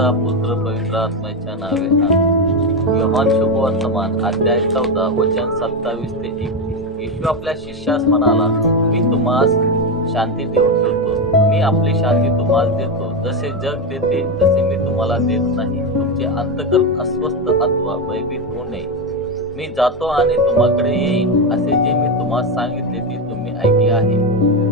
पिता पुत्र पवित्र आत्म्याच्या नावे आमेन. योहान शुभवर्तमान अध्याय 14 वचन 27 ते 31. येशू आपल्या शिष्यास म्हणाला, मी तुम्हास शांती देऊन ठेवतो, मी आपली शांती तुम्हाला देतो. जसे जग देते तसे मी तुम्हाला देत नाही. तुमचे अंतःकरण अस्वस्थ अथवा भयभीत होऊ नये. मी जातो आणि तुम्हाकडे येईन, असे जे मी तुम्हाला सांगितले ते तुम्ही ऐकले आहे.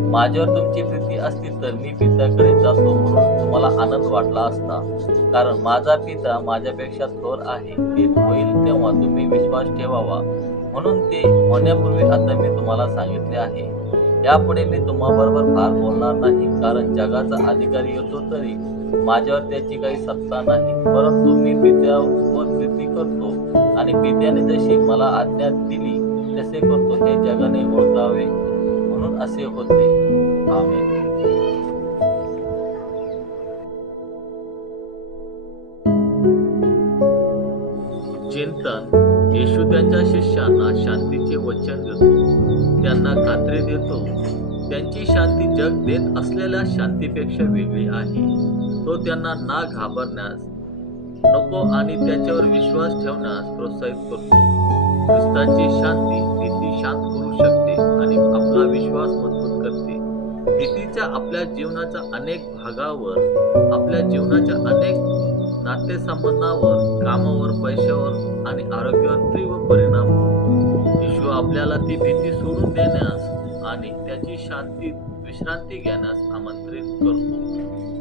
माझ्यावर तुमची प्रीती असती तर मी पित्याकडे जातो म्हणून तुम्हाला आनंद वाटला असता. कारण माझा पिता माझ्यापेक्षा थोर आहे. ते होईल तेव्हा तुम्ही विश्वास ठेवावा, म्हणून ते होण्यापूर्वी आता मी तुम्हाला सांगितले आहे. यापुढे मी तुम्हाबरोबर फार बोलणार नाही, कारण जगाचा अधिकारी येतो तरी माझ्यावर त्याची काही सत्ता नाही. परंतु मी पित्यावर प्रीती करतो आणि पित्याने जशी मला आज्ञा दिली तसे करतो, हे जगाने ओळखावे म्हणून असे होते. आमेन. चिंतन. येशू त्यांच्या शिष्यांना शांतीचे वचन देतो, त्यांना खात्री देतो. त्यांची शांती जग देत असलेल्या शांतीपेक्षा वेगळी आहे. तो त्यांना ना घाबरण्यास नको आणि त्याच्यावर विश्वास ठेवण्यास प्रोत्साहित करतो. ख्रिस्ताची शांती भीती शांत करू शकते आणि आपला विश्वास मजबूत करते. भीतीच्या आपल्या जीवनाच्या अनेक भागावर, आपल्या जीवनाच्या अनेक नातेसंबंधावर, कामावर, पैशावर आणि आरोग्यावर तीव्र परिणाम होतो. येशू आपल्याला ती भीती सोडून देण्यास आणि त्याची शांती विश्रांती घेण्यास आमंत्रित करतो.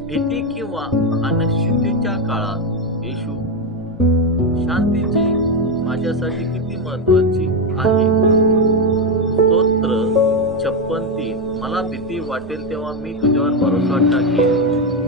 भीती किंवा अनिश्चिततेच्या काळात येशू शांतीची माझ्यासाठी किती महत्वाची आहे. स्तोत्र 56:3. मला भीती वाटेल तेव्हा मी तुझ्यावर भरोसा टाकेन.